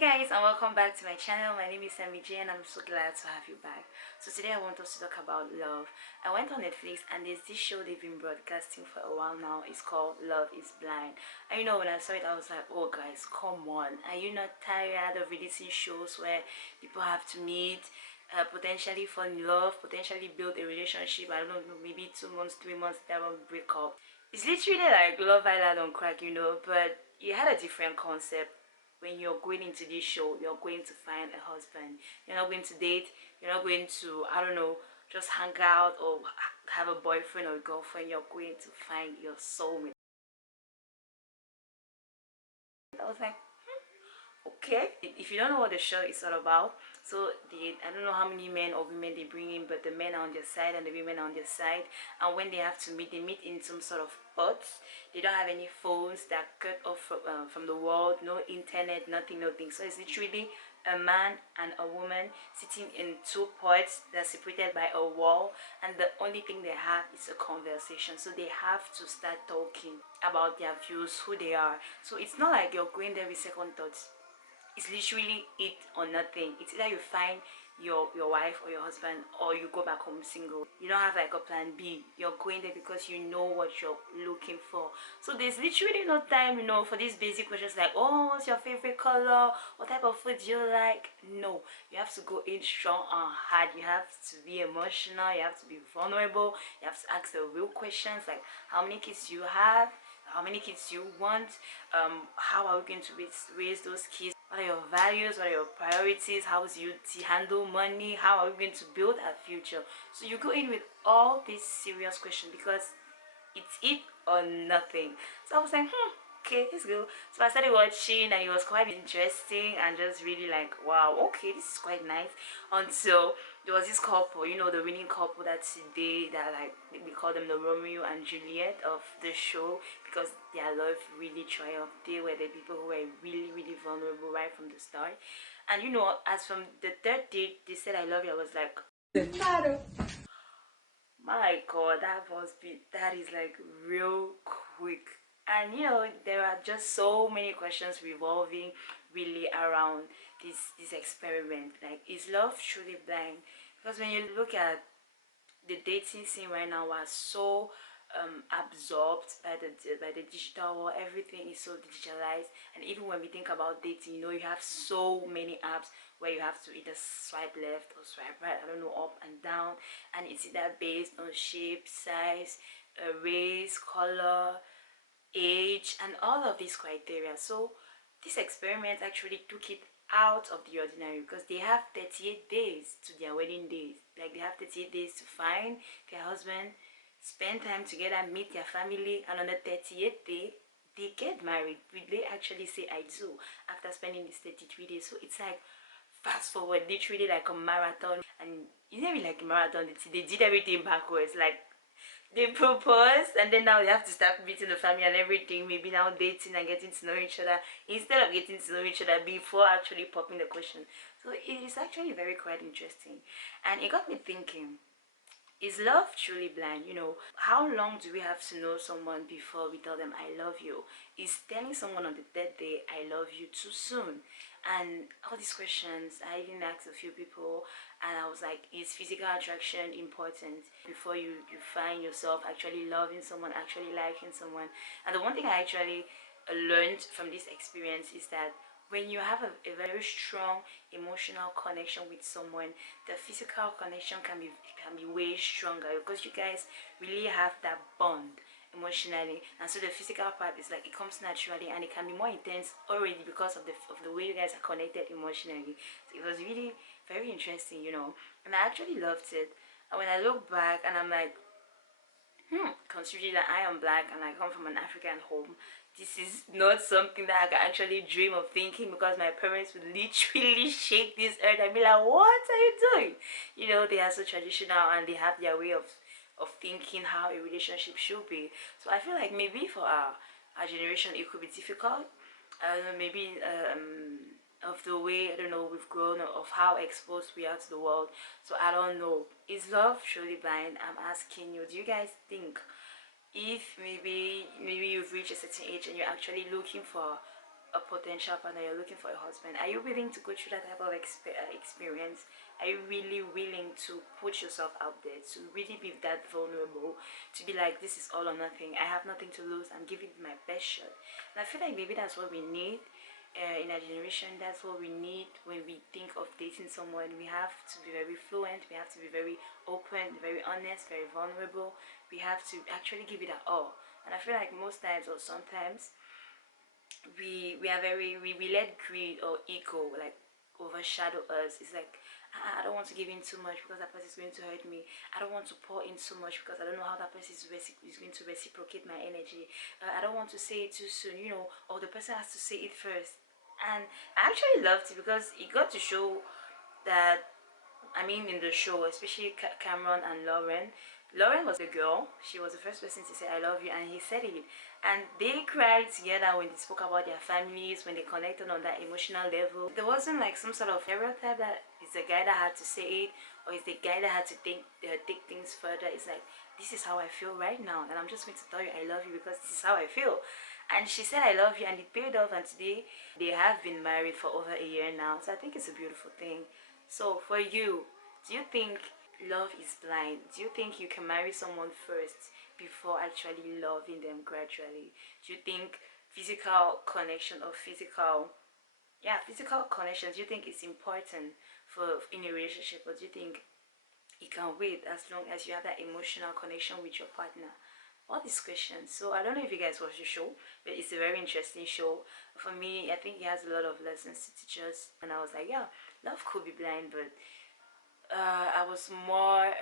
guys, and welcome back to my channel. My name is Sammy J and I'm so glad to have you back. So today I want us to talk about love. I went on Netflix and there's this show they've been broadcasting for a while now. It's called Love is Blind. And you know, when I saw it I was like, oh guys, come on, are you not tired of really seeing shows where people have to meet, potentially fall in love, potentially build a relationship, I don't know, maybe 2 months, 3 months, they won't break up. It's literally like Love Island on crack, you know, but it had a different concept. When you're going into this show, you're going to find a husband. You're not going to date. You're not going to, I don't know, just hang out or have a boyfriend or a girlfriend. You're going to find your soulmate. I was like, okay. If you don't know what the show is all about, so I don't know how many men or women they bring in, but the men are on their side and the women are on their side. And when they have to meet, they meet in some sort of pots. They don't have any phones. They're cut off from the world. No internet, nothing. So it's literally a man and a woman sitting in two pots that are separated by a wall, and the only thing they have is a conversation. So they have to start talking about their views, who they are. So it's not like you're going there with second thoughts. It's literally it or nothing. It's either you find your wife or your husband, or you go back home single. You don't have like a plan B. You're going there because you know what you're looking for. So there's literally no time, you know, for these basic questions like, oh, what's your favorite color, what type of food do you like? No, you have to go in strong and hard. You have to be emotional, you have to be vulnerable, you have to ask the real questions like, how many kids do you have, how many kids do you want, how are we going to raise those kids, what are your values, what are your priorities, how do you handle money, how are we going to build our future. So you go in with all these serious questions because it's it or nothing. So I was like, okay, let's go. So I started watching and it was quite interesting and just really like, wow, okay, this is quite nice. Until there was this couple, you know, the winning couple that today, that like we call them the Romeo and Juliet of the show, because their love really triumphed. They were the people who were really vulnerable right from the start. And you know, as from the third date they said I love you, I was like, my god, that is like real quick. And you know, there are just so many questions revolving really around this experiment. Like, is love truly blind? Because when you look at the dating scene right now, we're so absorbed by the digital world. Everything is so digitalized, and even when we think about dating, you know, you have so many apps where you have to either swipe left or swipe right, I don't know, up and down, and it's either based on shape, size, race, color, age, and all of these criteria. So this experiment actually took it out of the ordinary, because they have 38 days to their wedding days. Like, they have 38 days to find their husband, spend time together, meet their family, and on the 38th day they get married. They actually say I do after spending these 33 days. So it's like, fast forward, literally like a marathon. And you know, like a marathon, they did everything backwards. Like, they proposed and then now they have to start meeting the family and everything, maybe now dating and getting to know each other, instead of getting to know each other before actually popping the question. So it is actually very quite interesting, and it got me thinking, is love truly blind? You know, how long do we have to know someone before we tell them I love you? Is telling someone on the third day I love you too soon? And all these questions, I even asked a few people, and I was like, is physical attraction important before you find yourself actually loving someone, actually liking someone? And the one thing I actually learned from this experience is that when you have a very strong emotional connection with someone, the physical connection can be way stronger, because you guys really have that bond emotionally, and so the physical part is like, it comes naturally and it can be more intense already because of the way you guys are connected emotionally. So it was really very interesting, you know, and I actually loved it. And when I look back and I'm like, considering that I am black and I come from an African home, this is not something that I can actually dream of thinking, because my parents would literally shake this earth and be like, what are you doing? You know, they are so traditional and they have their way of thinking how a relationship should be. So I feel like maybe for our generation it could be difficult. I don't know, maybe of the way, I don't know, we've grown, of how exposed we are to the world. So I don't know, is love truly blind? I'm asking you, do you guys think, if maybe you've reached a certain age and you're actually looking for a potential partner, you're looking for a husband, are you willing to go through that type of experience? Are you really willing to put yourself out there, to really be that vulnerable, to be like, this is all or nothing, I have nothing to lose, I'm giving it my best shot? And I feel like maybe that's what we need in our generation. That's what we need when we think of dating someone. We have to be very fluent, we have to be very open, very honest, very vulnerable. We have to actually give it our all. And I feel like most times or sometimes we are very we let greed or ego like overshadow us. It's like, I don't want to give in too much because that person is going to hurt me. I don't want to pour in too much because I don't know how that person is going to reciprocate my energy. I don't want to say it too soon, you know, or the person has to say it first. And I actually loved it because it got to show that, I mean, in the show, especially Cameron and Lauren. Lauren was the girl. She was the first person to say "I love you," and he said it. And they cried together when they spoke about their families, when they connected on that emotional level. There wasn't like some sort of stereotype that it's the guy that had to say it, or it's the guy that had to take things further. It's like, this is how I feel right now, and I'm just going to tell you I love you because this is how I feel. And she said I love you, and it paid off. And today they have been married for over a year now. So I think it's a beautiful thing. So for you, do you think love is blind? Do you think you can marry someone first before actually loving them gradually? Do you think physical connection or physical connections, do you think it's important for in a relationship, or do you think it can wait as long as you have that emotional connection with your partner? All these questions. So I don't know if you guys watch the show, but it's a very interesting show. For me, I think it has a lot of lessons to teach us. And I was like, yeah, love could be blind, but I was more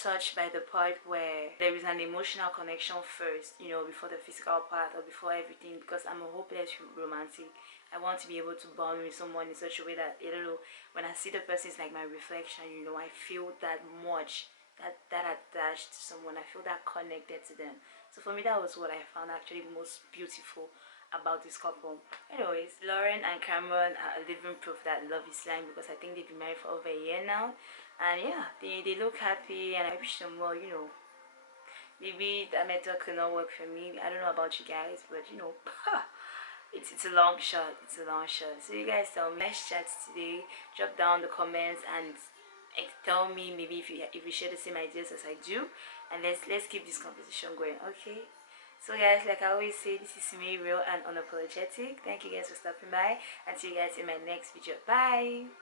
touched by the part where there is an emotional connection first, you know, before the physical part or before everything, because I'm a hopeless romantic. I want to be able to bond with someone in such a way that, you know, when I see the person, it's like my reflection, you know, I feel that much, that attached to someone, I feel that connected to them. So for me, that was what I found actually most beautiful about this couple. Anyways, Lauren and Cameron are a living proof that love is blind, because I think they've been married for over a year now. And yeah, they look happy, and I wish them well, you know. Maybe that method could not work for me. I don't know about you guys, but you know, it's a long shot. It's a long shot. So you guys tell me. Nice chat today. Drop down the comments and tell me maybe if you share the same ideas as I do, and let's keep this conversation going. Okay. So guys, like I always say, this is me, real and unapologetic. Thank you guys for stopping by, and see you guys in my next video. Bye.